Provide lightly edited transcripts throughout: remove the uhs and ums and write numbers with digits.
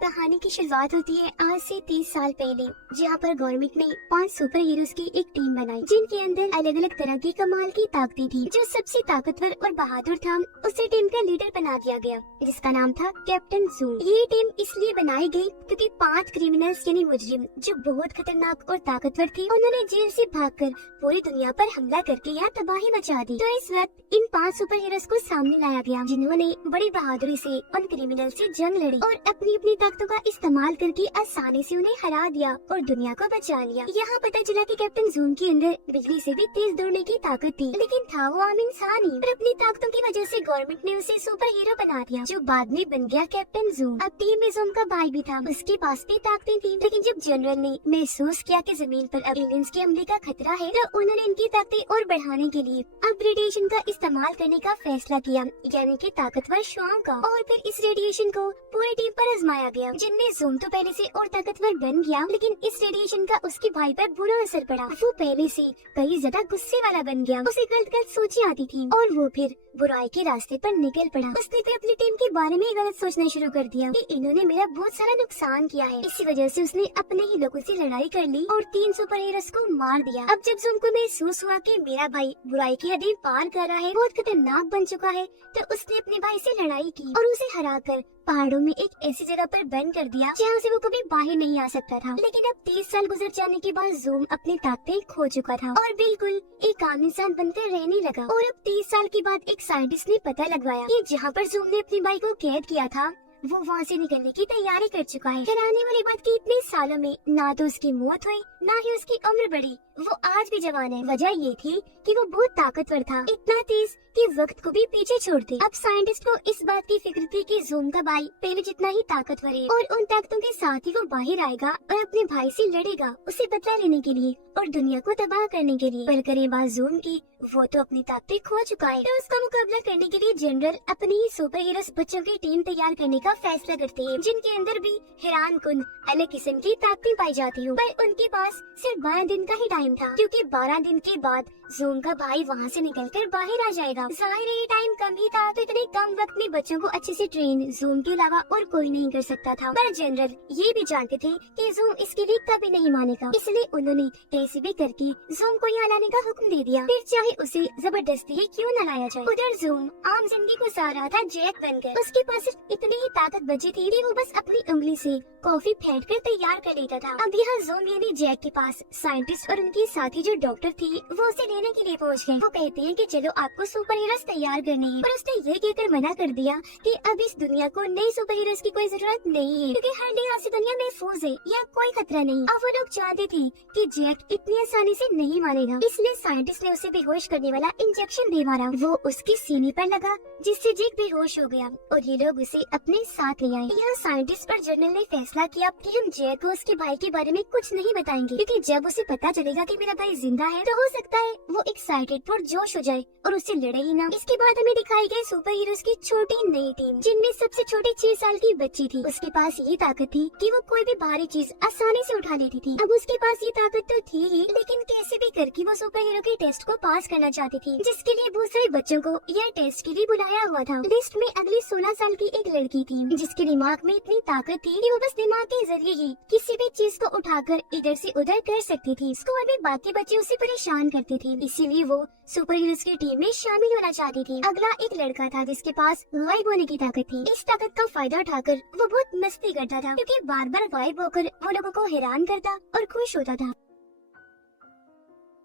कहानी की शुरुआत होती है आज से 30 साल पहले, जहाँ पर गवर्नमेंट ने 5 सुपर हीरोज की एक टीम बनाई, जिनके अंदर अलग अलग तरह की कमाल की ताकतें थी। जो सबसे ताकतवर और बहादुर था उसे टीम का लीडर बना दिया गया, जिसका नाम था कैप्टन जूम। ये टीम इसलिए बनाई गई क्योंकि 5 क्रिमिनल्स यानी मुजरिम जो बहुत खतरनाक और ताकतवर थे, उन्होंने जेल से भागकर पूरी दुनिया पर हमला करके यहाँ तबाही मचा दी। तो इस वक्त इन 5 सुपर हीरोज को सामने लाया गया, जिन्होंने बड़ी बहादुरी से उन क्रिमिनल से जंग लड़ी और अपनी अपनी ताकतों का इस्तेमाल करके आसानी से उन्हें हरा दिया और दुनिया को बचा लिया। यहाँ पता चला कि कैप्टन जूम के अंदर बिजली से भी तेज दौड़ने की ताकत थी, लेकिन था वो आम इंसान ही। और अपनी ताकतों की वजह से गवर्नमेंट ने उसे सुपर हीरो बना दिया, जो बाद में बन गया कैप्टन जूम। अब टीम में जूम का भाई भी था, उसके पास भी ताकतें थी, लेकिन जब जनरल ने महसूस किया कि जमीन पर अब एलियंस के हमले का खतरा है, तो उन्होंने इनकी ताकतें और बढ़ाने के लिए अब रेडिएशन का इस्तेमाल करने का फैसला किया, यानी कि ताकतवर शुआओं का। और फिर इस रेडिएशन को पूरी टीम पर आजमाया गया, जिनमें जूम तो पहले से और ताकतवर बन गया, लेकिन इस रेडिएशन का उसके भाई पर बुरा असर पड़ा। वो पहले से कई ज्यादा गुस्से वाला बन गया, उसे गलत गलत सोचें आती थी और वो फिर बुराई के रास्ते पर निकल पड़ा। उसने फिर अपनी टीम के बारे में गलत सोचना शुरू कर दिया कि इन्होंने मेरा बहुत सारा नुकसान किया है। इसी वजह से उसने अपने ही लोगों से लड़ाई कर ली और 3 सुपर हीरोज को मार दिया। अब जब जूम को महसूस हुआ कि मेरा भाई बुराई की हदें पार कर रहा है, बहुत खतरनाक बन चुका है, तो उसने अपने भाई से लड़ाई की और उसे हराकर पहाड़ों में एक ऐसी जगह पर बंद कर दिया जहाँ से वो कभी बाहर नहीं आ सकता था। लेकिन अब 30 साल गुजर जाने के बाद जूम अपनी ताकतें खो चुका था और बिल्कुल एक आम इंसान बनकर रहने लगा। और अब 30 साल के बाद एक साइंटिस्ट ने पता लगवाया कि जहाँ पर जूम ने अपने भाई को कैद किया था, वो वहाँ से निकलने की तैयारी कर चुका है। हैरानी वाली बात कि इतने सालों में ना तो उसकी मौत हुई, ना ही उसकी उम्र बढ़ी, वो आज भी जवान है। वजह ये थी कि वो बहुत ताकतवर था, इतना तेज कि वक्त को भी पीछे छोड़ दे। अब साइंटिस्ट को इस बात की फिक्र थी कि जूम का भाई पहले जितना ही ताकतवर है और उन ताकतों के साथ ही वो बाहर आएगा और अपने भाई से लड़ेगा, उसे बदला लेने के लिए और दुनिया को तबाह करने के लिए। पर करे बात जूम की, वो तो अपनी ताकतें खो चुका है। तो उसका मुकाबला करने के लिए जनरल अपनी ही सुपर हीरोज बच्चों की टीम तैयार करने का फैसला करते हैं, जिनके अंदर भी हैरान कुन अलग किस्म की ताकतें पाई जाती हूँ। पर उनके पास सिर्फ 12 दिन का ही टाइम था, क्योंकि 12 दिन के बाद जूम का भाई वहाँ से निकलकर बाहर आ जाएगा। जाहिर है ये टाइम कम ही था, तो इतने कम वक्त में बच्चों को अच्छे से ट्रेन जूम के अलावा और कोई नहीं कर सकता था। पर जनरल ये भी जानते थे कि जूम इसके लिए कभी नहीं मानेगा, इसलिए उन्होंने कैसे भी करके जूम को यहाँ लाने का हुक्म दे दिया, फिर चाहे उसे जबरदस्ती ही क्यों न लाया जाए। उधर जूम आम जिंदगी गुजार रहा था जैक बनकर। उसके पास सिर्फ इतनी ही ताकत बची थी कि वो बस अपनी उंगली से कॉफी फेंट कर तैयार कर लेता था। अब यहाँ जूम यानी जैक के पास साइंटिस्ट और उनकी साथी जो डॉक्टर थी, वो उसे लेने के लिए पहुँच गए। वो कहते हैं कि चलो आपको सुपर हीरोज तैयार करने हैं, पर उसने ये कहकर मना कर दिया कि अब इस दुनिया को नई सुपर हीरोज की कोई जरूरत नहीं है, क्योंकि हर लिहाज से दुनिया महफूज है, या कोई खतरा नहीं। अब वो लोग चाहते थे कि जैक इतनी आसानी से नहीं मानेगा, इसलिए साइंटिस्ट ने उसे बेहोश करने वाला इंजेक्शन दे मारा। वो उसकी सीने पर लगा, जिससे जैक बेहोश हो गया और ये लोग उसे अपने साथ ले आए। यहाँ साइंटिस्ट और जनरल ने फैसला किया कि हम जैक को उसके भाई के बारे में कुछ नहीं बताएंगे, क्योंकि जब उसे पता चलेगा कि मेरा भाई जिंदा है, तो हो सकता है वो एक्साइटेड पर जोश हो जाए और उससे लड़े ही ना। इसके बाद हमें दिखाई गई सुपर हीरोज की छोटी नई टीम, जिनमें सबसे छोटी 6 साल की बच्ची थी। उसके पास ये ताकत थी कि वो कोई भी भारी चीज आसानी से उठा लेती थी। अब उसके पास ये ताकत तो थी ही, लेकिन कैसे भी करके वो सुपर हीरो के टेस्ट को पास करना चाहती थी, जिसके लिए बहुत सारे बच्चों को यह टेस्ट के लिए बुलाया हुआ था। लिस्ट में अगली 16 साल की एक लड़की थी, जिसके दिमाग में इतनी ताकत थी कि वो बस दिमाग के जरिए ही किसी भी चीज को उठाकर इधर से उधर कर सकती थी। स्कूल में बाकी बच्चे उसे परेशान करते थे, इसीलिए वो सुपर हीरोज की टीम में शामिल होना चाहती थी। अगला एक लड़का था जिसके पास गायब होने की ताकत थी। इस ताकत का फायदा उठाकर वो बहुत मस्ती करता था, क्योंकि बार बार गायब होकर वो लोगों को हैरान करता और खुश होता था।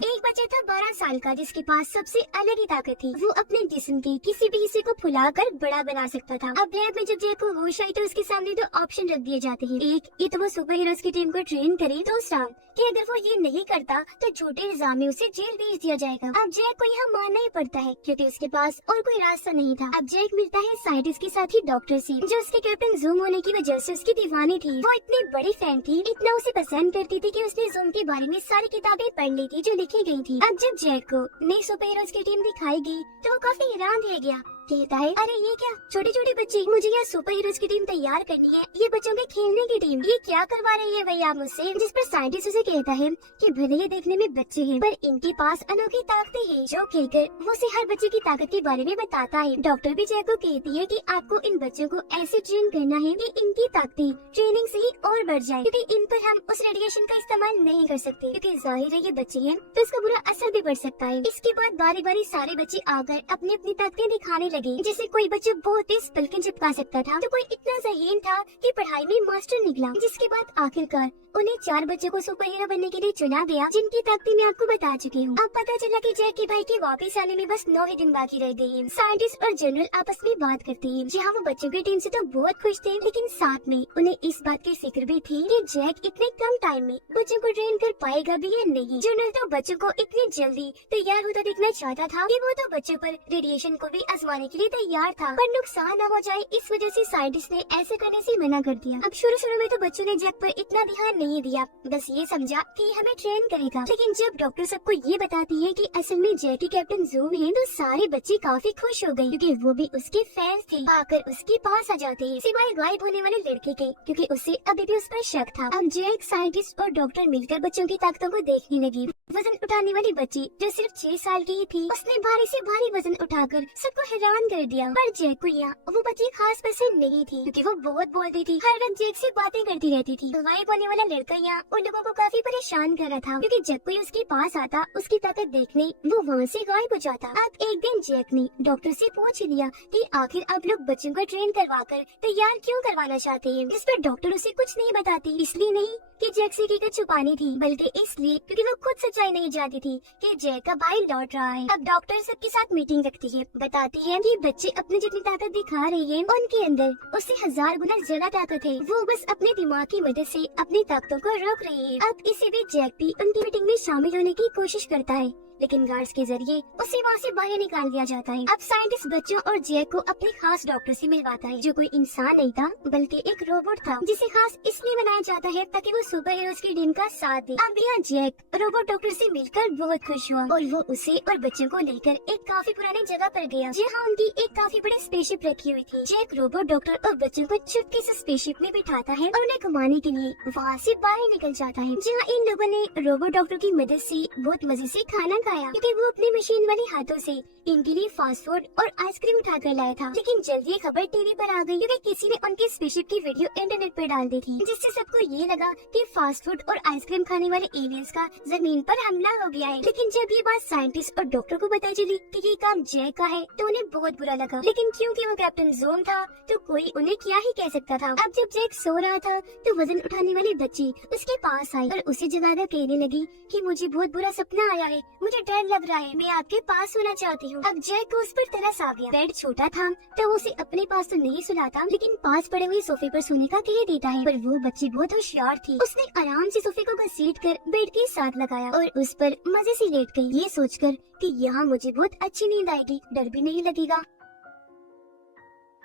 एक बच्चा था 12 साल का, जिसके पास सबसे अलग ही ताकत थी। वो अपने जिस्म के किसी भी हिस्से को फुलाकर बड़ा बना सकता था। अब लैब में जब जैक को होश आई, तो उसके सामने 2 ऑप्शन रख दिए जाते हैं। एक, ये तो वो सुपर हीरोज की टीम को ट्रेन करे। दूसरा, कि अगर वो ये नहीं करता तो झूठे इल्जाम में उसे जेल भेज दिया जाएगा। अब जैक को यहाँ मानना ही पड़ता है, क्योंकि उसके पास और कोई रास्ता नहीं था। अब जैक मिलता है साइंटिस्ट के साथ ही डॉक्टर से, जो उसके कैप्टन जूम होने की वजह से उसकी दीवानी थी। वो इतनी बड़ी फैन थी, इतना उसे पसंद करती थी कि उसने जूम के बारे में सारी किताबें पढ़ ली थी जो लिखी गई थी। अब जब जैक को नई सुपर हीरोज की टीम दिखाई गई, तो वो काफी हैरान रह गया कहता है, अरे ये क्या छोटे छोटे बच्चे, मुझे यहाँ सुपर हीरोज की टीम तैयार करनी है, ये बच्चों के खेलने की टीम, ये क्या करवा रही है भैया मुझसे। जिस पर साइंटिस्ट उसे कहता है कि भले ये देखने में बच्चे हैं पर इनके पास अनोखी ताकतें हैं। जो कहकर वो उसे हर बच्चे की ताकत के बारे में बताता है। डॉक्टर भी जैक को कहती है कि आपको इन बच्चों को ऐसे ट्रेन करना है कि इनकी ताकतें ट्रेनिंग से ही और बढ़ जाए, क्योंकि इन पर हम उस रेडिएशन का इस्तेमाल नहीं कर सकते, क्योंकि जाहिर है ये बच्चे हैं तो इसका बुरा असर भी पड़ सकता है। इसके बाद बारी बारी सारे बच्चे आकर अपनी अपनी ताकतें दिखाने लगे। जैसे कोई बच्चा बहुत तेज पलकें चिपका सकता था, तो कोई इतना ज़हीन था कि पढ़ाई में मास्टर निकला। जिसके बाद आखिरकार उन्हें 4 बच्चों को सुपर हीरो बनने के लिए चुना गया, जिनकी ताकतें मैं आपको बता चुकी हूँ। अब पता चला कि जैक के भाई के वापस आने में बस 9 ही दिन बाकी रह गए हैं। साइंटिस्ट और जनरल आपस में बात करते हैं। जहाँ वो बच्चों की टीम से तो बहुत खुश थे, लेकिन साथ में उन्हें इस बात की फिक्र भी थी कि जैक इतने कम टाइम में बच्चों को ट्रेन कर पाएगा भी या नहीं। जनरल तो बच्चों को इतनी जल्दी तैयार होता देखना चाहता था कि वो तो बच्चों पर रेडिएशन को भी आजमाने के लिए तैयार था, पर नुकसान न हो जाए इस वजह से साइंटिस्ट ने ऐसे करने से मना कर दिया। अब शुरू में तो बच्चों ने जैक पर इतना ध्यान नहीं दिया, बस ये समझा कि हमें ट्रेन करेगा। लेकिन जब डॉक्टर सबको ये बताती है कि असल में जैक ही कैप्टन ज़ूम है, तो सारे बच्चे काफी खुश हो गए, क्योंकि वो भी उसके फैंस थे। आकर उसके पास आ जाते हैं, सिवाय गायब होने वाले लड़के के, क्योंकि उसे अभी भी उस पर शक था। अब जैक, साइंटिस्ट और डॉक्टर मिलकर बच्चों की ताकतों को देखने लगी। वजन उठाने वाली बच्ची जो सिर्फ 6 साल की ही थी, उसने भारी से भारी वजन उठाकर सबको हैरान कर दिया। पर जैक को यहाँ वो बच्ची खास पसंद नहीं थी, क्योंकि वो बहुत बोलती थी, हर वक्त जैक से बातें करती रहती थी। गायब होने वाला लड़का यहाँ उन लोगों को काफी परेशान कर रहा था, क्योंकि जब कोई उसके पास आता उसकी ताकत देखने, वो वहाँ से गायब हो जाता। अब एक दिन जैक ने डॉक्टर से पूछ लिया कि आखिर आप लोग बच्चों को ट्रेन करवाकर तैयार क्यों करवाना चाहते हैं। इस पर डॉक्टर उसे कुछ नहीं बताती, इसलिए नहीं कि जैक से हकीकत छुपानी थी, बल्कि इसलिए क्योंकि वो खुद सच्चाई नहीं जानती थी कि जैक का भाई लौट रहा है। अब डॉक्टर सबके साथ मीटिंग रखती है, बताती है कि बच्चे अपनी जितनी ताकत दिखा रहे हैं, उनके अंदर उससे 1000 गुना ज्यादा ताकत है। वो बस अपने दिमाग की मदद से अपनी ताकतों को रोक रहे हैं। अब इसी बीच जैक भी उनकी मीटिंग में शामिल होने की कोशिश करता है, लेकिन गार्ड्स के जरिए उसे वहाँ से बाहर निकाल दिया जाता है। अब साइंटिस्ट बच्चों और जैक को अपने खास डॉक्टर से मिलवाता है, जो कोई इंसान नहीं था बल्कि एक रोबोट था, जिसे खास इसलिए बनाया जाता है ताकि वो सुपर हीरोज की टीम का साथ दे। अब यहाँ जैक रोबोट डॉक्टर से मिलकर बहुत खुश हुआ और वो उसे और बच्चों को लेकर एक काफी पुरानी जगह पर गया, जहाँ उनकी एक काफी बड़ी स्पेसशिप रखी हुई थी। जैक रोबोट डॉक्टर और बच्चों को चुपके से स्पेसशिप में बिठाता है और उन्हें घुमाने के लिए वहाँ से बाहर निकल जाता है, जहाँ इन लोगों ने रोबोट डॉक्टर की मदद से बहुत मजे से खाना खाया, क्योंकि वो अपने मशीन वाले हाथों से इनके लिए फास्ट फूड और आइसक्रीम उठा कर लाया था। लेकिन जल्दी खबर टीवी पर आ गई, क्योंकि किसी ने उनके स्पेसशिप की वीडियो इंटरनेट पर डाल दी थी, जिससे सबको ये लगा कि फास्ट फूड और आइसक्रीम खाने वाले एलियंस का जमीन पर हमला हो गया है। लेकिन जब ये बात साइंटिस्ट और डॉक्टर को पता चली कि ये काम जैक का है, तो उन्हें बहुत बुरा लगा। लेकिन क्योंकि वो कैप्टन ज़ूम था, तो कोई उन्हें क्या ही कह सकता था। अब जब जैक सो रहा था, तो वजन उठाने वाली बच्ची उसके पास आई और उसे जगाकर कहने लगी कि मुझे बहुत बुरा सपना आया है, मुझे डर लग रहा है, मैं आपके पास सोना चाहती हूँ। अब जैक को उस पर तरस आ गया। बेड छोटा था तो वो उसे अपने पास तो नहीं सुलाता, लेकिन पास पड़े हुए सोफे पर सोने का कह देता है। पर वो बच्ची बहुत होशियार थी, उसने आराम से सोफे को घसीटकर बेड के साथ लगाया और उस पर मजे से लेट गई, ये सोचकर कि यहाँ मुझे बहुत अच्छी नींद आएगी, डर भी नहीं लगेगा।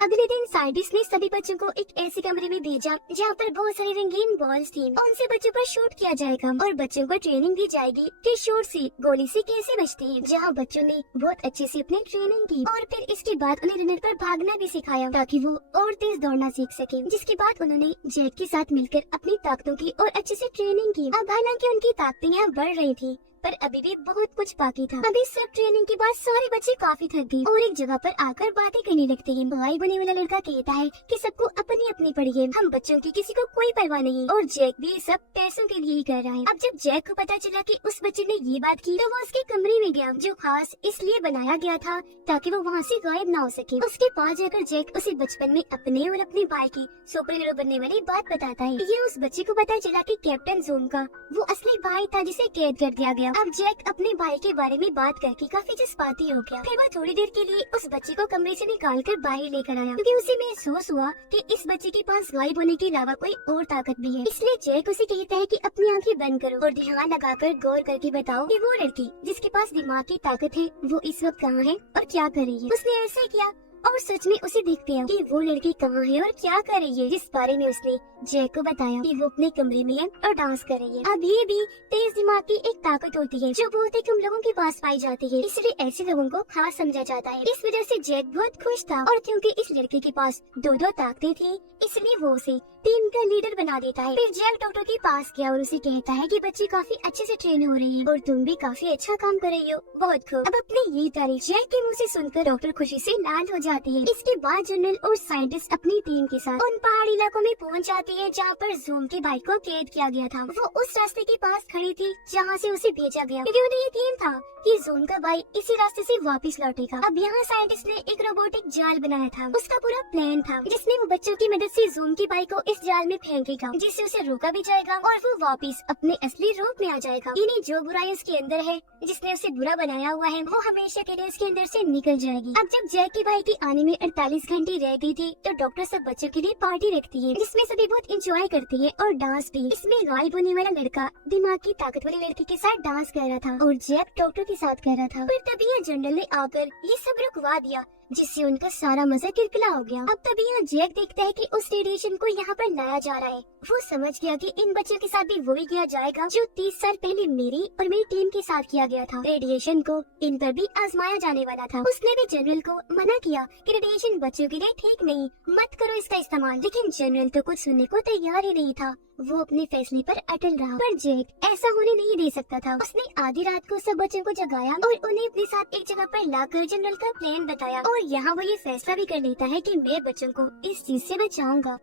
अगले दिन साइंटिस्ट ने सभी बच्चों को एक ऐसे कमरे में भेजा जहाँ पर बहुत सारी रंगीन बॉल्स थी। उनसे बच्चों पर शूट किया जाएगा और बच्चों को ट्रेनिंग दी जाएगी कि शूट से, गोली से कैसे बचते हैं। जहाँ बच्चों ने बहुत अच्छे से अपनी ट्रेनिंग की और फिर इसके बाद उन्हें रनर पर भागना भी सिखाया ताकि वो और तेज दौड़ना सीख सके। जिसके बाद उन्होंने जैक के साथ मिलकर अपनी ताकतों की और अच्छे से ट्रेनिंग की। अब हालांकि उनकी ताकतें यहाँ बढ़ रही थी, पर अभी भी बहुत कुछ बाकी था। अभी सब ट्रेनिंग के बाद सारे बच्चे काफी थक गए और एक जगह पर आकर बातें करने लगते हैं। गायब होने वाला लड़का कहता है कि सबको अपनी अपनी पड़ी है, हम बच्चों की किसी को कोई परवाह नहीं, और जैक भी सब पैसों के लिए ही कर रहा है। अब जब जैक को पता चला कि उस बच्चे ने ये बात की, तो वो उसके कमरे में गया, जो खास इसलिए बनाया गया था ताकि वो वहाँ से गायब ना हो सके। उसके पास जाकर जैक उसे बचपन में अपने और अपने भाई की सुपर हीरो बनने वाली बात बताता है। ये उस बच्चे को पता चला कि कैप्टन ज़ूम का वो असली भाई था जिसे कैद कर दिया गया। अब जैक अपने भाई के बारे में बात करके काफी जज्बाती हो गया। फिर वो थोड़ी देर के लिए उस बच्चे को कमरे से निकालकर बाहर लेकर आया, क्योंकि उसे महसूस हुआ कि इस बच्चे के पास गायब होने के अलावा कोई और ताकत भी है। इसलिए जैक उसे कहता है कि अपनी आंखें बंद करो और ध्यान लगाकर गौर करके बताओ कि वो लड़की जिसके पास दिमाग की ताकत है वो इस वक्त कहाँ है और क्या कर रही है। उसने ऐसा किया और सच में उसे देखते हैं कि वो लड़की कहाँ है और क्या कर रही है, जिस बारे में उसने जैक को बताया कि वो अपने कमरे में है और डांस कर रही है। अब ये भी तेज दिमाग की एक ताकत होती है जो बहुत ही कम लोगों के पास पाई जाती है, इसलिए ऐसे लोगों को खास समझा जाता है। इस वजह से जैक बहुत खुश था और क्योंकि इस लड़के के पास दो ताकतें थी, इसलिए वो उसे टीम का लीडर बना देता है। फिर जैक डॉक्टर के पास गया और उसे कहता है कि बच्ची काफी अच्छे से ट्रेन हो रही है और तुम भी काफी अच्छा काम कर रही हो, बहुत खूब। अब अपनी ये तारीफ जैक के मुंह से सुनकर डॉक्टर खुशी से लाल हो जाती है। इसके बाद जनरल और साइंटिस्ट अपनी टीम के साथ उन पहाड़ी इलाकों में पहुंच जाते हैं जहाँ पर ज़ूम की बाइक को कैद किया गया था। वो उस रास्ते के पास खड़ी थी जहाँ से उसे भेजा गया, क्योंकि उन्हें यकीन था कि ज़ूम का बाइक इसी रास्ते से वापस लौटेगा। अब यहाँ साइंटिस्ट ने एक रोबोटिक जाल बनाया था। उसका पूरा प्लान था जिसमें वो बच्चों की मदद से ज़ूम की बाइक को इस जाल में फेंकेगा, जिससे उसे रोका भी जाएगा और वो वापस अपने असली रूप में आ जाएगा। यानी जो बुराई उसके अंदर है, जिसने उसे बुरा बनाया हुआ है, वो हमेशा के लिए उसके अंदर से निकल जाएगी। अब जब जैक की बाइक के आने में 48 घंटे रह गई थी तो डॉक्टर सब बच्चों के लिए पार्टी रखती है, जिसमें सभी बहुत एंजॉय करती है और डांस भी। इसमें गायब होने वाला लड़का दिमाग की ताकत वाली लड़की के साथ डांस कर रहा था और जैक डॉक्टर के साथ कर रहा था। फिर तभी जनरल ने आकर ये सब रुकवा दिया, जिससे उनका सारा मजा किरकिरा हो गया। अब तभी यहाँ जैक देखता है कि उस रेडिएशन को यहाँ पर लाया जा रहा है। वो समझ गया कि इन बच्चों के साथ भी वही किया जाएगा जो 30 साल पहले मेरी और मेरी टीम के साथ किया गया था। रेडिएशन को इन पर भी आजमाया जाने वाला था। उसने भी जनरल को मना किया कि रेडिएशन बच्चों के लिए ठीक नहीं, मत करो इसका इस्तेमाल। लेकिन जनरल तो कुछ सुनने को तैयार ही नहीं था। वो अपने फैसले पर अटल रहा, पर जैक ऐसा होने नहीं दे सकता था। उसने आधी रात को सब बच्चों को जगाया और उन्हें अपने साथ एक जगह पर लाकर जनरल का प्लान बताया। और यहाँ वो ये फैसला भी कर लेता है कि मैं बच्चों को इस चीज से बचाऊंगा।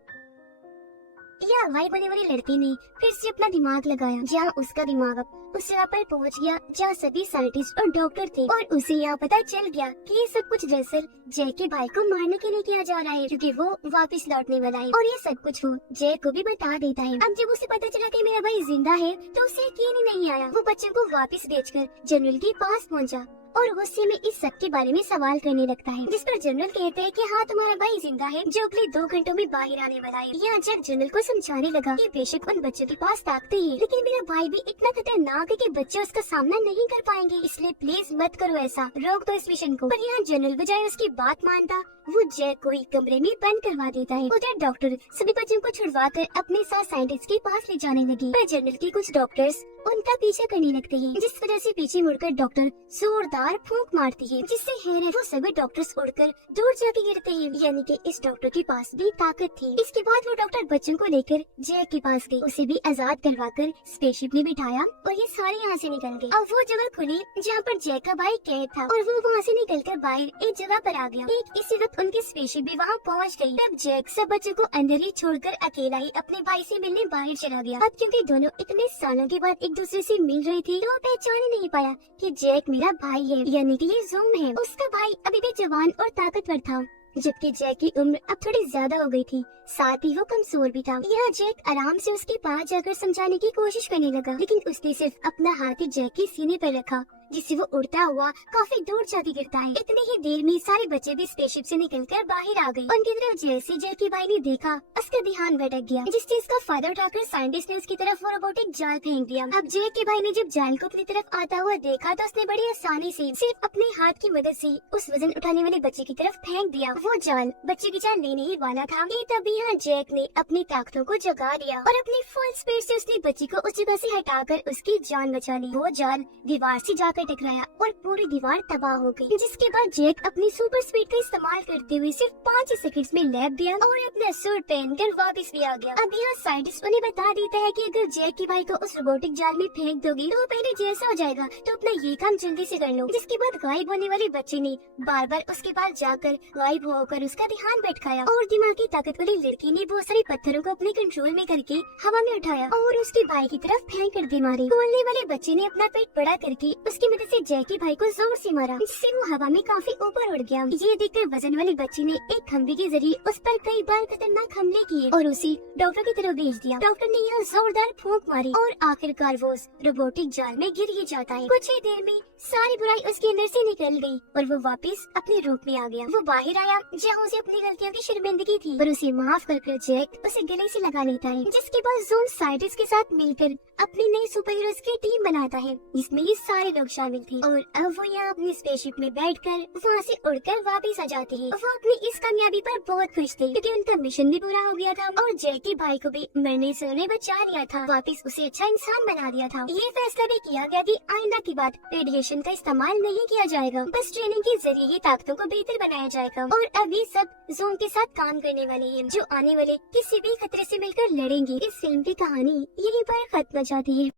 यह अगुवाई बने वाली लड़की ने फिर से अपना दिमाग लगाया, जहाँ उसका दिमाग अब उस जगह पर पहुँच गया जहाँ सभी साइंटिस्ट और डॉक्टर थे। और उसे यहाँ पता चल गया कि ये सब कुछ दरअसल जैक के भाई को मारने के लिए किया जा रहा है, क्योंकि वो वापस लौटने वाला है। और ये सब कुछ वो जैक को भी बता देता है। अब जब उसे पता चला कि मेरा भाई जिंदा है तो उसे यकीन ही नहीं आया। वो बच्चों को वापस बेचकर जनरल के पास पहुँचा और गुस्से में इस सब के बारे में सवाल करने लगता है, जिस पर जनरल कहते हैं कि हाँ, तुम्हारा भाई जिंदा है जो अगले 2 घंटों में बाहर आने वाला है। यहाँ जब जनरल को समझाने लगा कि बेशक उन बच्चों के पास ताकतें हैं, लेकिन मेरा भाई भी इतना खतरनाक है कि बच्चे उसका सामना नहीं कर पाएंगे, इसलिए प्लीज मत करो ऐसा, रोक दो इस मिशन को। पर यहाँ जनरल बजाय उसकी बात मानता वो जैक को एक कमरे में बंद करवा देता है। उधर डॉक्टर सभी बच्चों को छुड़वा कर अपने साथ साइंटिस्ट के पास ले जाने लगी, पर जनरल के कुछ डॉक्टर्स उनका पीछा करने लगते हैं, जिस वजह से पीछे मुड़कर डॉक्टर जोरदार फूंक मारती है, जिससे हैरत वो सभी डॉक्टर्स उड़कर दूर जाके गिरते हैं। यानी कि इस डॉक्टर के पास भी ताकत थी। इसके बाद वो डॉक्टर बच्चों को लेकर जैक के पास गई, उसे भी आजाद करवाकर स्पेसशिप में बिठाया और ये सारे यहाँ से निकल गए। अब वो जगह खुली जहाँ पर जैक का भाई कैद था और वो वहाँ से निकलकर बाहर एक जगह पर आ गया। ठीक इसी वक्त उनकी स्पेसशिप भी वहाँ पहुँच गई। तब जैक सब बच्चों को अंदर ही छोड़कर अकेला ही अपने भाई से मिलने बाहर चला गया। अब क्योंकि दोनों इतने सालों के बाद एक दूसरे से मिल रही थी तो वो पहचान ही नहीं पाया कि जैक मेरा भाई है, यानी कि ये ज़ूम है। उसका भाई अभी भी जवान और ताकतवर था, जबकि जैक की उम्र अब थोड़ी ज्यादा हो गई थी, साथ ही वो कमजोर भी था। यह जैक आराम से उसके पास जाकर समझाने की कोशिश करने लगा, लेकिन उसने सिर्फ अपना हाथ ही जैक के सीने पर रखा, जिससे वो उड़ता हुआ काफी दूर जाके गिरता है। इतनी ही देर में सारे बच्चे भी स्पेसशिप से निकलकर बाहर आ गए। उनकी तरफ जैसे जैक के भाई ने देखा, उसका ध्यान भटक गया, जिस चीज का फायदा उठाकर साइंटिस्ट ने उसकी तरफ वो रोबोटिक जाल फेंक दिया। अब जैक के भाई ने जब जाल को अपनी तरफ आता हुआ देखा तो उसने बड़ी आसानी से सिर्फ अपने हाथ की मदद से उस वजन उठाने वाले बच्चे की तरफ फेंक दिया। वो जाल बच्चे की जान लेने ही वाला था कि तभी यहाँ जैक ने अपनी ताकतों को जगा लिया और अपनी फुल स्पीड से उसने बच्चे को उस जगह से हटाकर उसकी जान बचा ली। वो जाल दीवार से जाकर टकराया और पूरी दीवार तबाह हो गई, जिसके बाद जैक अपनी सुपर स्पीड का इस्तेमाल करते हुए सिर्फ 5 सेकंड्स में लैप दिया और अपना सूट पहनकर वापस भी आ गया। अब यहाँ साइंटिस्ट उन्हें बता देता है कि अगर जैक के भाई को उस रोबोटिक जाल में फेंक दोगी तो वो पहले जैसा हो जाएगा, तो अपना ये काम जल्दी से कर लो। जिसके बाद गायब होने वाले बच्चे ने बार बार उसके पास जाकर गायब होकर उसका ध्यान भटकाया और दिमागी ताकत वाली लड़की ने बहुत सारे पत्थरों को अपने कंट्रोल में करके हवा में उठाया और उसके भाई की तरफ फेंक कर दे मारी। बोलने वाले बच्चे ने अपना पेट बड़ा करके उसकी मदद से जैक के भाई को जोर से मारा, जिससे वो हवा में काफी ऊपर उड़ गया। ये देखकर वजन वाले बच्चे ने एक खंभे के जरिए उस पर कई बार खतरनाक हमले किए और उसे डॉक्टर की तरफ भेज दिया। डॉक्टर ने यहाँ जोरदार फूंक मारी और आखिरकार वो रोबोटिक जाल में गिर ही जाता है। कुछ ही देर में सारी बुराई उसके अंदर से निकल गई और वो वापस अपने रूप में आ गया। वो बाहर आया जहाँ उसे अपनी गलतियों की शर्मिंदगी थी, पर उसे माफ कर जैक उसे गले से लगा लेता है। जिसके बाद ज़ूम साइंटिस्ट के साथ मिलकर अपनी नई सुपर हीरोज की टीम बनाता है जिसमें ये सारे लोग शामिल थे। और अब वो यहाँ अपनी स्पेसशिप में बैठकर वहाँ से उड़कर वापस आ जाते हैं। वो अपनी इस कामयाबी पर बहुत खुश थे क्योंकि उनका मिशन भी पूरा हो गया था और जैकी भाई को भी मरने से उन्हें बचा लिया था, वापस उसे अच्छा इंसान बना दिया था। ये फैसला भी किया गया कि आइंदा की बात रेडिएशन का इस्तेमाल नहीं किया जाएगा, बस ट्रेनिंग के जरिए ये ताकतों को बेहतर बनाया जाएगा। और अब ये सब जोन के साथ काम करने वाले हैं जो आने वाले किसी भी खतरे से मिलकर लड़ेंगे। इस फिल्म की कहानी यहीं पर खत्म हो जाती है।